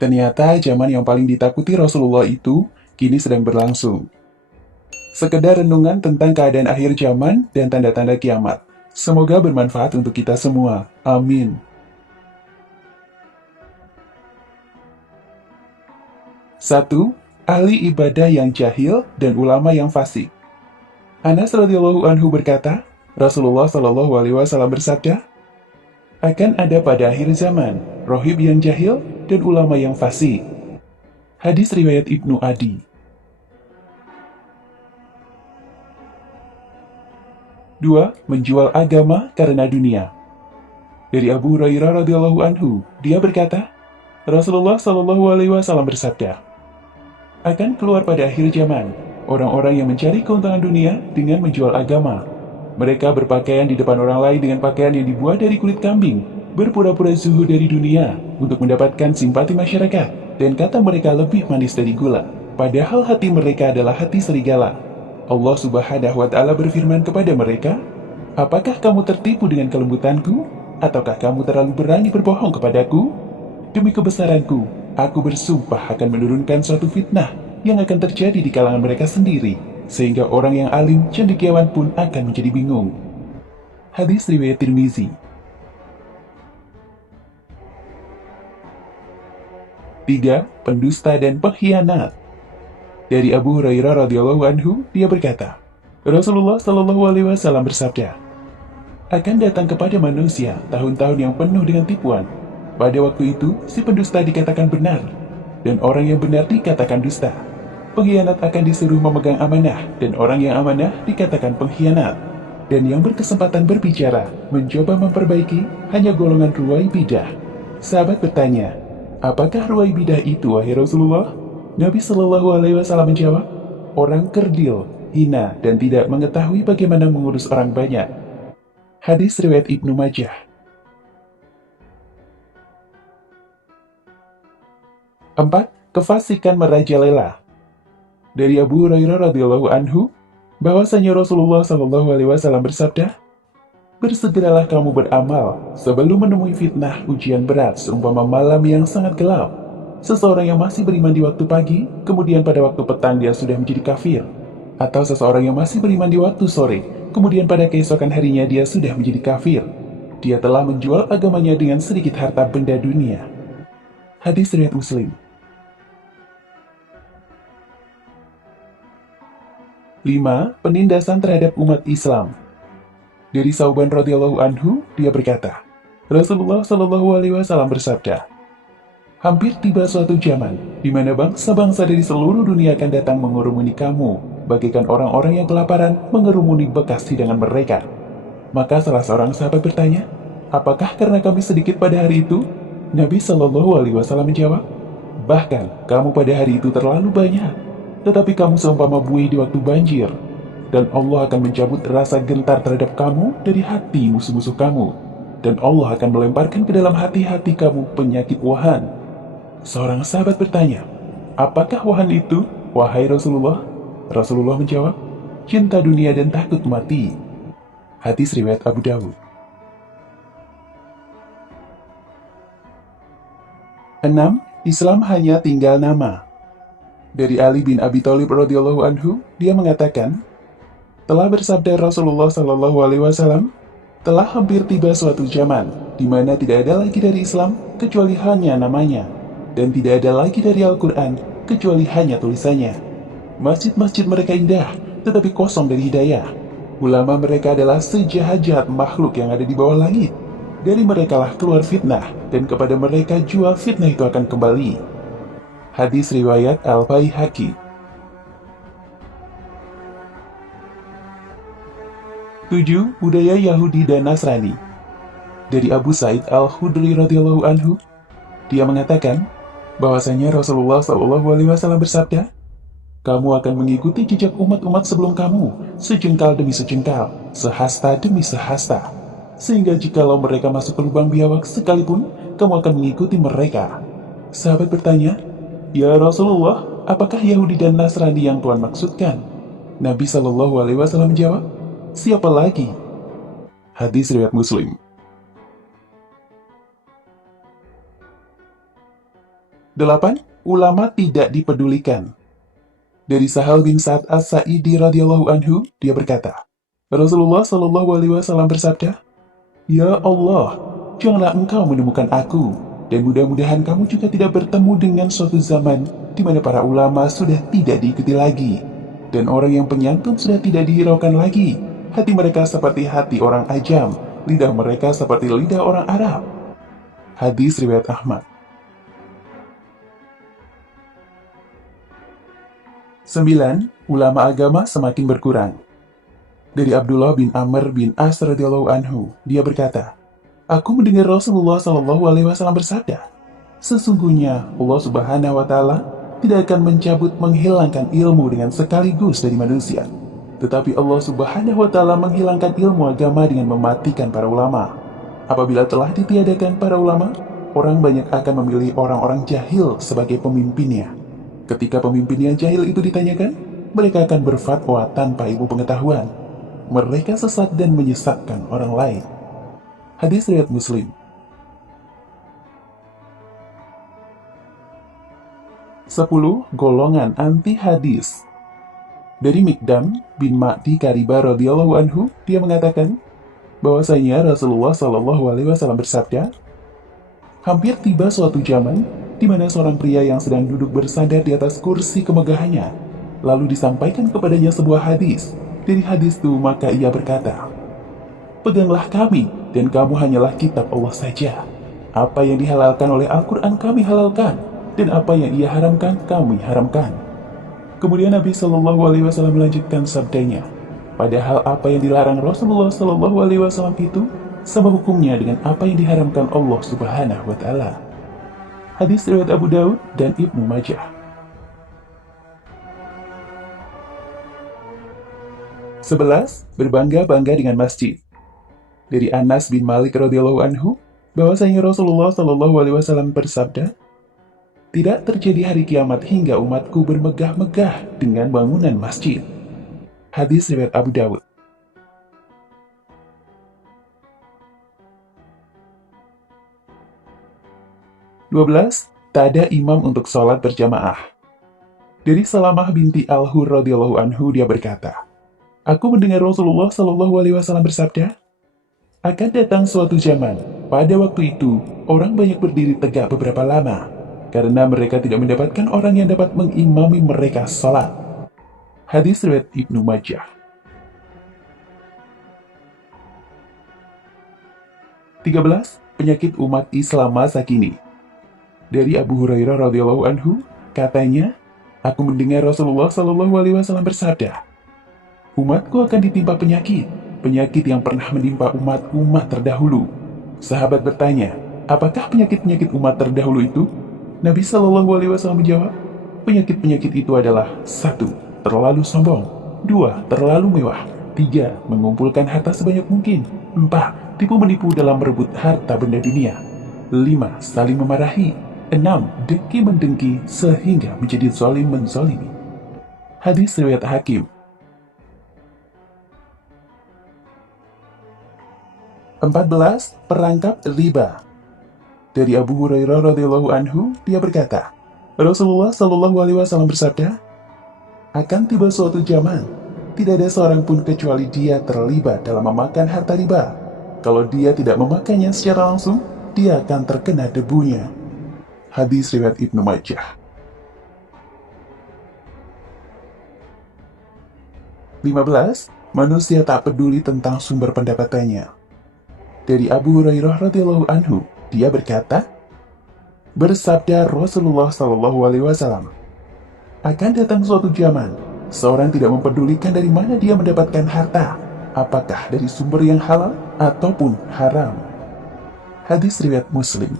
Ternyata zaman yang paling ditakuti Rasulullah itu kini sedang berlangsung. Sekedar renungan tentang keadaan akhir zaman dan tanda-tanda kiamat. Semoga bermanfaat untuk kita semua. Amin. 1. Ahli ibadah yang jahil dan ulama yang fasik. Anas radhiyallahu anhu berkata, Rasulullah shallallahu alaihi wasallam bersabda, akan ada pada akhir zaman rohib yang jahil dan ulama yang fasik. Hadis riwayat Ibnu Adi. 2. Menjual agama karena dunia. Dari Abu Hurairah radhiyallahu anhu, dia berkata, Rasulullah shallallahu alaihi wasallam bersabda, akan keluar pada akhir zaman orang-orang yang mencari keuntungan dunia dengan menjual agama. Mereka berpakaian di depan orang lain dengan pakaian yang dibuat dari kulit kambing, berpura-pura zuhud dari dunia untuk mendapatkan simpati masyarakat, dan kata mereka lebih manis dari gula. Padahal hati mereka adalah hati serigala. Allah Subhanahu wa Ta'ala berfirman kepada mereka, apakah kamu tertipu dengan kelembutanku? Ataukah kamu terlalu berani berbohong kepadaku? Demi kebesaranku, aku bersumpah akan menurunkan suatu fitnah yang akan terjadi di kalangan mereka sendiri, sehingga orang yang alim cendekiawan pun akan menjadi bingung. Hadis riwayat Tirmizi. 3. Pendusta dan pengkhianat. Dari Abu Hurairah radhiyallahu anhu, dia berkata, Rasulullah shallallahu alaihi wasallam bersabda, akan datang kepada manusia tahun-tahun yang penuh dengan tipuan. Pada waktu itu, si pendusta dikatakan benar, dan orang yang benar dikatakan dusta. Pengkhianat akan disuruh memegang amanah, dan orang yang amanah dikatakan pengkhianat. Dan yang berkesempatan berbicara, mencoba memperbaiki, hanya golongan ruwaibidah. Sahabat bertanya, apakah ruwaibidah itu, wahai Rasulullah? Nabi Shallallahu Alaihi Wasallam menjawab, orang kerdil, hina, dan tidak mengetahui bagaimana mengurus orang banyak. Hadis riwayat Ibnu Majah. 4. Kefasikan merajalela. Dari Abu Hurairah radhiyallahu anhu, bahwasanya Rasulullah Shallallahu Alaihi Wasallam bersabda, bersegeralah kamu beramal sebelum menemui fitnah ujian berat seumpama malam yang sangat gelap. Seseorang yang masih beriman di waktu pagi, kemudian pada waktu petang dia sudah menjadi kafir. Atau seseorang yang masih beriman di waktu sore, kemudian pada keesokan harinya dia sudah menjadi kafir. Dia telah menjual agamanya dengan sedikit harta benda dunia. Hadis riwayat Muslim. 5. Penindasan terhadap umat Islam. Dari Sauban radhiyallahu anhu, dia berkata, Rasulullah shallallahu alaihi wasallam bersabda, hampir tiba suatu zaman di mana bangsa-bangsa dari seluruh dunia akan datang mengurumuni kamu, bagaikan orang-orang yang kelaparan mengerumuni bekas hidangan mereka. Maka salah seorang sahabat bertanya, apakah karena kami sedikit pada hari itu? Nabi Shallallahu Alaihi Wasallam menjawab, bahkan kamu pada hari itu terlalu banyak, tetapi kamu seumpama buih di waktu banjir, dan Allah akan mencabut rasa gentar terhadap kamu dari hati musuh-musuh kamu, dan Allah akan melemparkan ke dalam hati-hati kamu penyakit wahan. Seorang sahabat bertanya, apakah wahan itu, wahai Rasulullah? Rasulullah menjawab, cinta dunia dan takut mati. Hadis riwayat Abu Dawud. 6. Islam hanya tinggal nama. Dari Ali bin Abi Thalib radhiyallahu anhu, dia mengatakan, telah bersabda Rasulullah Shallallahu Alaihi Wasallam, telah hampir tiba suatu zaman di mana tidak ada lagi dari Islam kecuali hanya namanya, dan tidak ada lagi dari Al-Quran kecuali hanya tulisannya. Masjid-masjid mereka indah, tetapi kosong dari hidayah. Ulama mereka adalah sejahat-jahat makhluk yang ada di bawah langit. Dari merekalah keluar fitnah, dan kepada mereka jua fitnah itu akan kembali. Hadis riwayat Al-Baihaqi. 7. Budaya Yahudi dan Nasrani. Dari Abu Sa'id Al-Khudri radhiyallahu anhu, dia mengatakan bahwasanya Rasulullah SAW bersabda, kamu akan mengikuti jejak umat-umat sebelum kamu, sejengkal demi sejengkal, sehasta demi sehasta, sehingga jikalau mereka masuk ke lubang biawak sekalipun, kamu akan mengikuti mereka. Sahabat bertanya, ya Rasulullah, apakah Yahudi dan Nasrani yang Tuhan maksudkan? Nabi Shallallahu Alaihi Wasallam menjawab, siapa lagi? Hadis riwayat Muslim. 8. Ulama tidak dipedulikan. Dari Sahal bin Sa'ad As-Sa'idi radhiyallahu anhu, dia berkata, Rasulullah Shallallahu alaihi wasallam bersabda, "Ya Allah, janganlah engkau menemukan aku, dan mudah-mudahan kamu juga tidak bertemu dengan suatu zaman di mana para ulama sudah tidak diikuti lagi, dan orang yang penyantun sudah tidak dihiraukan lagi. Hati mereka seperti hati orang ajam, lidah mereka seperti lidah orang Arab." Hadis riwayat Ahmad. 9. Ulama agama semakin berkurang. Dari Abdullah bin Amr bin As radhiyallahu anhu, dia berkata, "Aku mendengar Rasulullah Shallallahu alaihi wasallam bersabda, sesungguhnya Allah Subhanahu wa taala tidak akan mencabut menghilangkan ilmu dengan sekaligus dari manusia, tetapi Allah Subhanahu wa taala menghilangkan ilmu agama dengan mematikan para ulama. Apabila telah ditiadakan para ulama, orang banyak akan memilih orang-orang jahil sebagai pemimpinnya. Ketika pemimpin yang jahil itu ditanyakan, mereka akan berfatwa tanpa ilmu pengetahuan. Mereka sesat dan menyesatkan orang lain." Hadis riwayat Muslim. 10. Golongan anti hadis. Dari Mikdam bin Ma'di Kariba radhiyallahu anhu, dia mengatakan bahwasanya Rasulullah Shallallahu alaihi wasallam bersabda, "Hampir tiba suatu zaman di mana seorang pria yang sedang duduk bersandar di atas kursi kemegahannya, lalu disampaikan kepadanya sebuah hadis. Dari hadis itu maka ia berkata, 'Peganglah kami, dan kamu hanyalah kitab Allah saja. Apa yang dihalalkan oleh Al-Quran kami halalkan, dan apa yang ia haramkan kami haramkan.'" Kemudian Nabi Shallallahu alaihi wasallam melanjutkan sabdanya, "Padahal apa yang dilarang Rasulullah Shallallahu alaihi wasallam itu sama hukumnya dengan apa yang diharamkan Allah Subhanahu wa taala." Hadis riwayat Abu Daud dan Ibnu Majah. 11. Berbangga-bangga dengan masjid. Dari Anas bin Malik radhiyallahu anhu, bahwasanya Rasulullah Shallallahu alaihi wasallam bersabda, "Tidak terjadi hari kiamat hingga umatku bermegah-megah dengan bangunan masjid." Hadis riwayat Abu Daud. 12. Tak ada imam untuk sholat berjamaah. Dari Salamah binti Al-Hur radhiyallahu anhu, dia berkata, "Aku mendengar Rasulullah Shallallahu alaihi wasallam bersabda, akan datang suatu zaman, pada waktu itu orang banyak berdiri tegak beberapa lama, karena mereka tidak mendapatkan orang yang dapat mengimami mereka sholat." Hadis riwayat Ibnu Majah. 13. Penyakit umat Islam masa kini. Dari Abu Hurairah radhiyallahu anhu, katanya, "Aku mendengar Rasulullah Shallallahu alaihi wasallam bersabda, umatku akan ditimpa penyakit, penyakit yang pernah menimpa umat-umat terdahulu." Sahabat bertanya, "Apakah penyakit-penyakit umat terdahulu itu?" Nabi Shallallahu alaihi wasallam menjawab, "Penyakit-penyakit itu adalah 1. Terlalu sombong, 2. Terlalu mewah, 3. Mengumpulkan harta sebanyak mungkin, 4. Tipu menipu dalam merebut harta benda dunia, 5. Saling memarahi, 6. Dengki-mendengki sehingga menjadi zalim menzalimi." Hadis riwayat Hakim. 14. Perangkap riba. Dari Abu Hurairah radhiyallahu anhu, dia berkata, Rasulullah Shallallahu alaihi wasallam bersabda, "Akan tiba suatu zaman, tidak ada seorang pun kecuali dia terlibat dalam memakan harta riba. Kalau dia tidak memakannya secara langsung, dia akan terkena debunya." Hadis riwayat Ibnu Majah. 15. Manusia tak peduli tentang sumber pendapatannya. Dari Abu Hurairah radhiyallahu anhu, dia berkata, bersabda Rasulullah Shallallahu alaihi wasallam, "Akan datang suatu zaman, seorang tidak mempedulikan dari mana dia mendapatkan harta, apakah dari sumber yang halal ataupun haram." Hadis riwayat Muslim.